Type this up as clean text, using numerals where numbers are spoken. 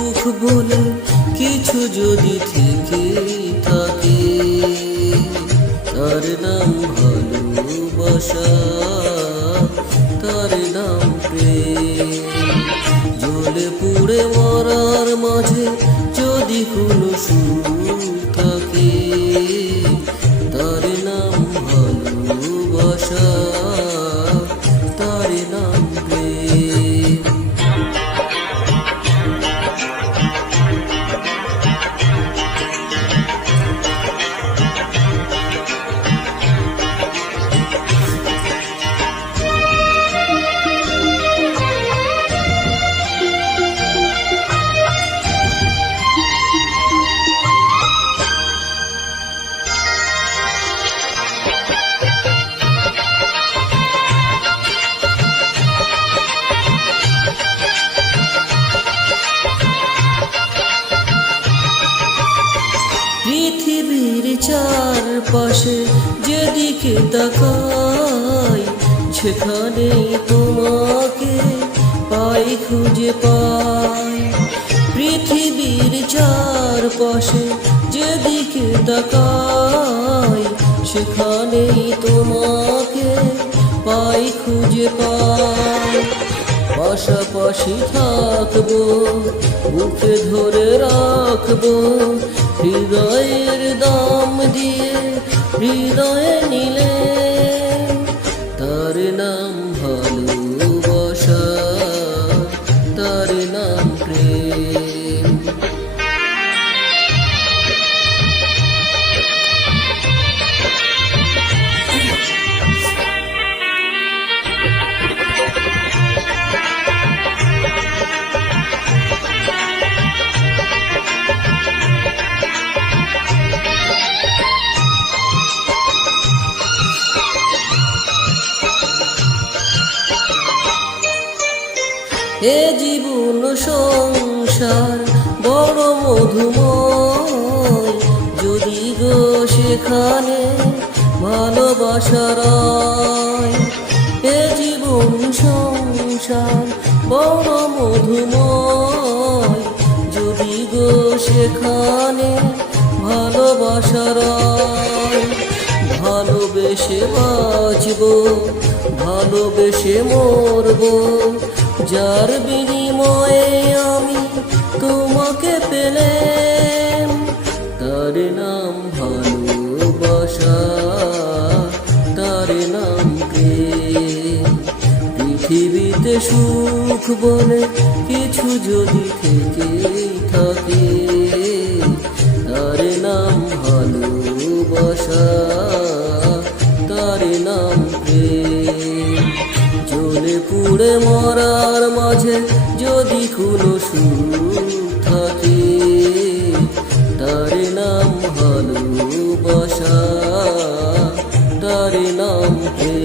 সুখ বলে কিছু যদি থেকে থাকে, তার নাম ভালোবাসা, তার নাম প্রেম। জ্বলে পুড়ে মরার মাঝে যদি কোনো সুখ থাকে, তার নাম ভালোবাসা, তার নাম প্রেম। পৃথিবীর চারপাশে যেদিকে তাকাই, সেখানেই তোমাকে পাই, খুঁজে পাই। পৃথিবীর চারপাশে যেদিকে তাকাই, সেখানেই তোমাকে পাই, খুঁজে পাই। পাশাপাশি থাকবো, বুকে ধরে রাখবো, হৃদয়ের দাম দিয়ে হৃদয়ে নিলে, তার নাম ভালোবাসা, তার নাম প্রেম। এ জীবন সংসার বড় মধুময়, যদি গো সেখানে ভালোবাসার আয়। এ জীবন সংসার বড় মধুময়, যদি গো সেখানে ভালোবাসার আয়। ভালোবেসে বাঁচবো, ভালোবেসে মরবো, যার বিনিময়ে আমি তোমাকে পেলাম, তার নাম ভালোবাসা, তার নাম প্রেম। পৃথিবীতে সুখ বলে কিছু যদি থেকে থাকে, তার নাম ভালোবাসা, তার নাম প্রেম। জ্বলে পুড়ে মরার মাঝে যদি কোনো সুখ থাকে, তার নাম ভালোবাসা, তার নাম প্রেম।